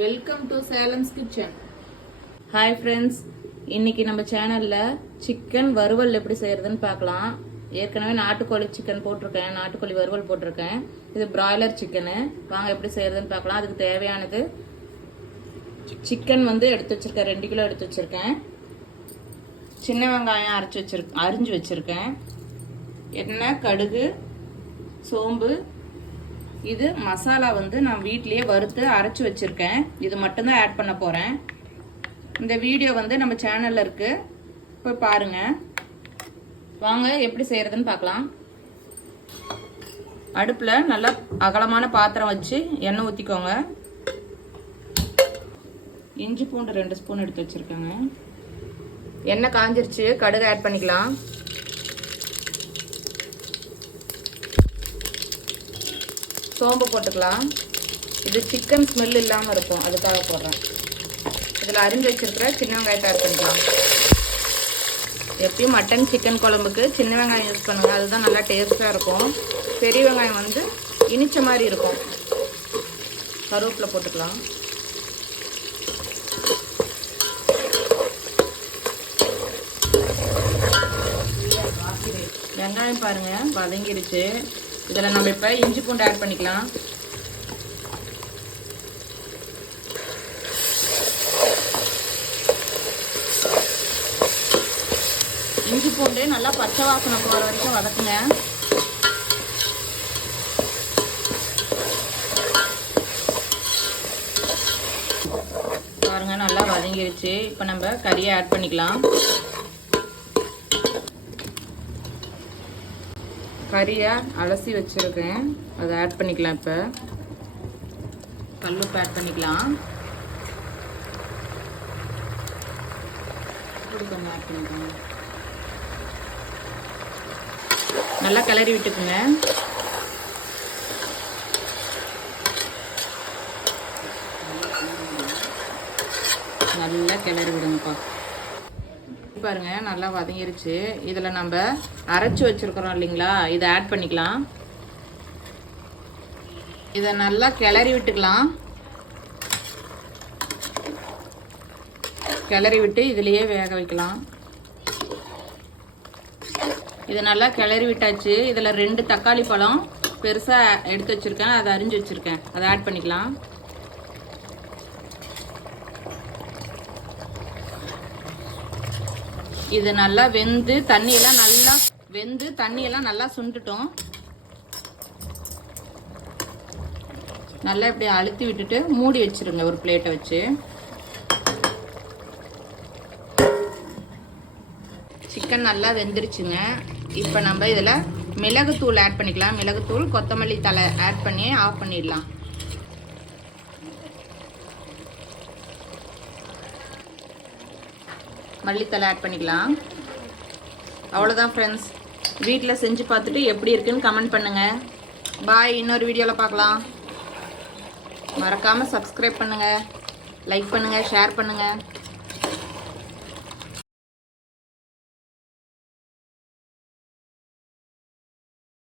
Welcome to Salem's kitchen hi friends இன்னைக்கு நம்ம சேனலில் சிக்கன் வறுவல் எப்படி செய்யறதுன்னு பார்க்கலாம். ஏற்கனவே நாட்டுக்கோழி சிக்கன் போட்டிருக்கேன். நாட்டுக்கோழி வறுவல் போட்டிருக்கேன். இது பிராய்லர் சிக்கனு வாங்க எப்படி செய்யறதுன்னு பார்க்கலாம். அதுக்கு தேவையானது சிக்கன் வந்து எடுத்து வச்சிருக்கேன். ரெண்டு கிலோ எடுத்து வச்சிருக்கேன். சின்ன வெங்காயம் அரைச்சி வச்சிரு அரிஞ்சு வச்சிருக்கேன். எண்ணெய் கடுகு சோம்பு இது மசாலா வந்து நான் வீட்லேயே வறுத்து அரைச்சி வச்சுருக்கேன். இது மட்டும்தான் ஆட் பண்ண போகிறேன் இந்த வீடியோ வந்து நம்ம சேனலில் இருக்குது போய் பாருங்கள் வாங்க எப்படி செய்கிறதுன்னு பார்க்கலாம். அடுப்பில் நல்லா அகலமான பாத்திரம் வச்சு எண்ணெய் ஊற்றிக்கோங்க இஞ்சி பூண்டு ரெண்டு ஸ்பூன் எடுத்து வச்சுருக்கேங்க. எண்ணெய் காஞ்சிருச்சு கடுகு ஆட் பண்ணிக்கலாம். சோம்பு போட்டுக்கலாம். இது சிக்கன் ஸ்மெல் இல்லாமல் இருக்கும். அதுக்காக போடுறேன். இதில் அரிஞ்சு வச்சுருக்கிற சின்ன வெங்காயத்தை ஆட் பண்ணிக்கலாம். எப்பயும் மட்டன் சிக்கன் குழம்புக்கு சின்ன வெங்காயம் யூஸ் பண்ணுங்கள் அதுதான் நல்லா டேஸ்ட்டாக இருக்கும். பெரிய வெங்காயம் வந்து இனிச்ச மாதிரி இருக்கும். கருவேப்பில் போட்டுக்கலாம். வெங்காயம் பாருங்கள் வதங்கிருச்சு. இதில் நம்ம இப்போ இஞ்சி பூண்டு ஆட் பண்ணிக்கலாம். இஞ்சி பூண்டு நல்லா பச்சை வாசனை போகிற வரைக்கும் வதக்குங்க. பாருங்க நல்லா வதங்கிருச்சு. இப்போ நம்ம கறியை ஆட் பண்ணிக்கலாம். கறியை அலசி வச்சுருக்கேன். அதை ஆட் பண்ணிக்கலாம் இப்போ. கல்லுப்பு ஆட் பண்ணிக்கலாம். இப்படி கொஞ்சம் ஆட் பண்ணிக்கோங்க. நல்லா கிளறி விட்டுக்குங்க. நல்லா கிளறி விடுங்கப்பா. பாருங்க நல்லா வதங்கிருச்சு. இதில் நம்ம அரைச்சி வச்சிருக்கிறோம் இல்லைங்களா? இதை ஆட் பண்ணிக்கலாம். இதை நல்லா கிளறி விட்டுக்கலாம். கிளறி விட்டு இதுலேயே வேக வைக்கலாம். இதை நல்லா கிளறி விட்டாச்சு. இதில் ரெண்டு தக்காளி பழம் பெருசாக எடுத்து வச்சுருக்கேன். அதை அரிஞ்சு வச்சுருக்கேன். அதை ஆட் பண்ணிக்கலாம். இது நல்லா வெந்து தண்ணியெல்லாம் நல்லா வெந்து தண்ணியெல்லாம் நல்லா சுண்டுட்டோம். நல்லா இப்படி அழுத்தி விட்டுட்டு மூடி வச்சிருங்க ஒரு பிளேட்டை வச்சு. சிக்கன் நல்லா வெந்துருச்சுங்க. இப்போ நம்ம இதில் மிளகுத்தூள் ஆட் பண்ணிக்கலாம். மிளகுத்தூள் கொத்தமல்லி தலை ஆட் பண்ணி ஆஃப் பண்ணிடலாம். மல்லித்தலை ஆட் பண்ணிக்கலாம். அவ்வளோதான் ஃப்ரெண்ட்ஸ் வீட்டில் செஞ்சு பார்த்துட்டு எப்படி இருக்குன்னு கமெண்ட் பண்ணுங்கள் பாய் இன்னொரு வீடியோவில் பார்க்கலாம். மறக்காமல் சப்ஸ்கிரைப் பண்ணுங்கள் லைக் பண்ணுங்கள் ஷேர் பண்ணுங்கள்